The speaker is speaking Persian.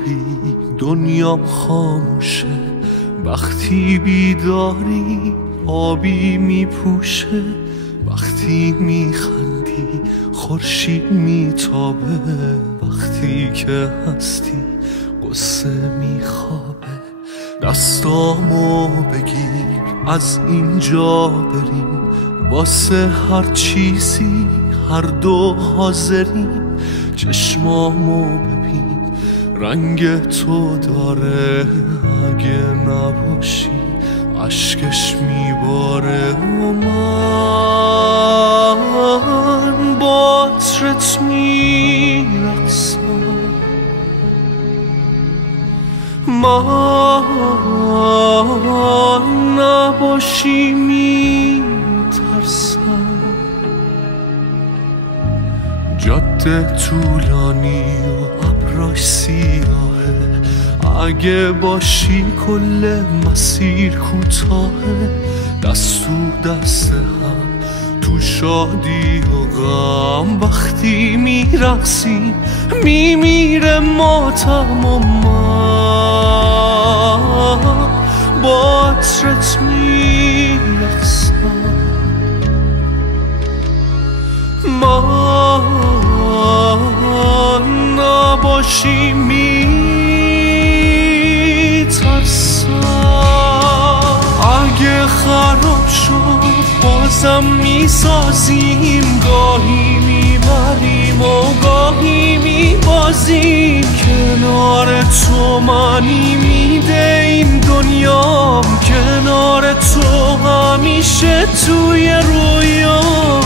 خوابی دنیام خاموشه، وقتی بیداری آبی میپوشه، وقتی میخندی خورشید میتابه، وقتی که هستی قصه میخوابه. دستامو بگیر از اینجا بریم، واسه هر چیزی هر دو حاضریم. چشمامو ببین رنگ تو داره، اگه نباشی اشکش میباره. و من با عطرت میرقصم، من نباشی میترسم. جاده طولانی و ابراش سیاهه، اگه باشی کل مسیر کوتاهه. دست تو دست هم تو شادی و غم، وقتی میرقصیم میمیره ماتم. و من با عطرت میرقصم، من نباشی میترسم. اگه خراب شد بازم میسازیم، گاهی میبریم و گاهی میبازیم. کنار تو معنی میده این دنیام، کنار تو همیشه توی رویام.